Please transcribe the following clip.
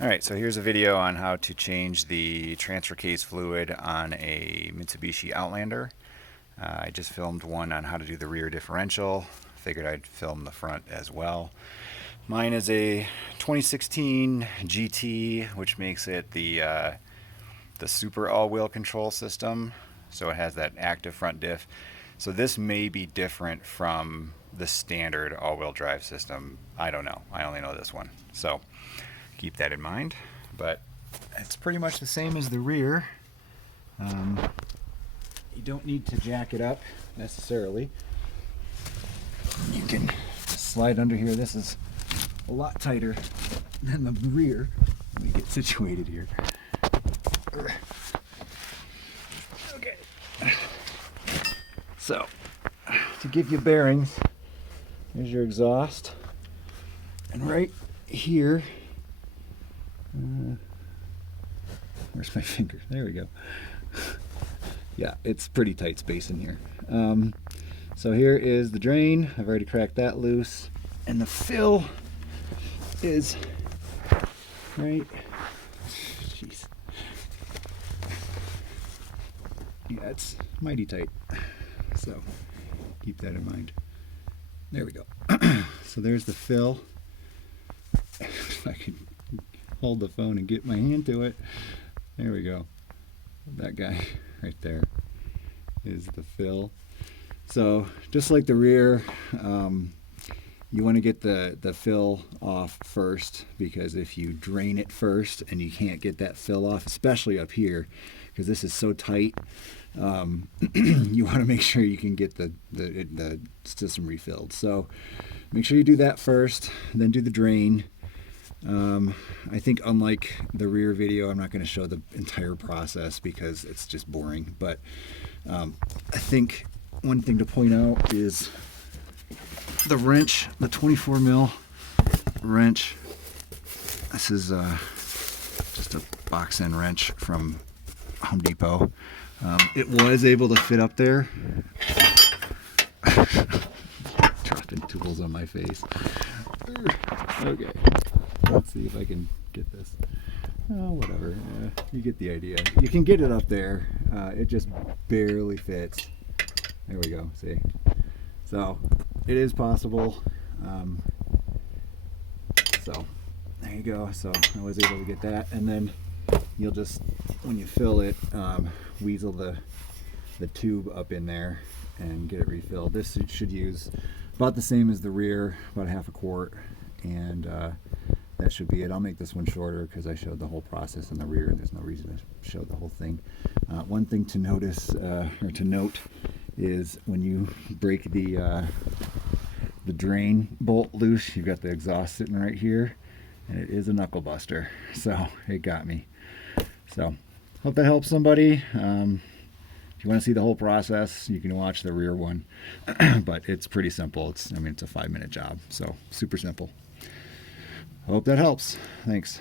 Alright, so here's a video on how to change the transfer case fluid on a Mitsubishi Outlander. I just filmed one on how to do the rear differential. Figured I'd film the front as well. Mine is a 2016 GT, which makes it the super all-wheel control system. So it has that active front diff. So this may be different from the standard all-wheel drive system. I don't know. I only know this one. So keep that in mind. But it's pretty much the same as the rear. You don't need to jack it up necessarily. You can just slide under here. This is a lot tighter than the rear. Let me get situated here. Okay. So, to give you bearings, there's your exhaust. And right here, where's my finger? There we go. Yeah, it's pretty tight space in here. So here is the drain. I've already cracked that loose. And the fill is right. Jeez. Yeah, it's mighty tight. So keep that in mind. There we go. So there's the fill. If I could hold the phone and get my hand to it. There we go. That guy right there is the fill. So just like the rear, you want to get the fill off first, because if you drain it first and you can't get that fill off, especially up here, because this is so tight, you want to make sure you can get the system refilled. So make sure you do that first, then do the drain. I think unlike the rear video, I'm not going to show the entire process because it's just boring, but I think one thing to point out is the wrench, the 24 mil wrench. This is just a box end wrench from Home Depot. It was able to fit up there. Dropping tools on my face. Okay, let's see if I can get this. Oh, whatever. You get the idea. You can get it up there. It just barely fits. There we go. See? So it is possible. So there you go. So I was able to get that, and then you'll just, when you fill it, weasel the tube up in there and get it refilled. This should use about the same as the rear, about half a quart, and that should be it. I'll make this one shorter because I showed the whole process in the rear and there's no reason to show the whole thing. One thing to notice, or to note, is when you break the drain bolt loose, you've got the exhaust sitting right here, and it is a knuckle buster, so it got me. So hope that helps somebody. If you want to see the whole process, you can watch the rear one, but it's pretty simple. It's a 5-minute job, so super simple. Hope that helps. Thanks.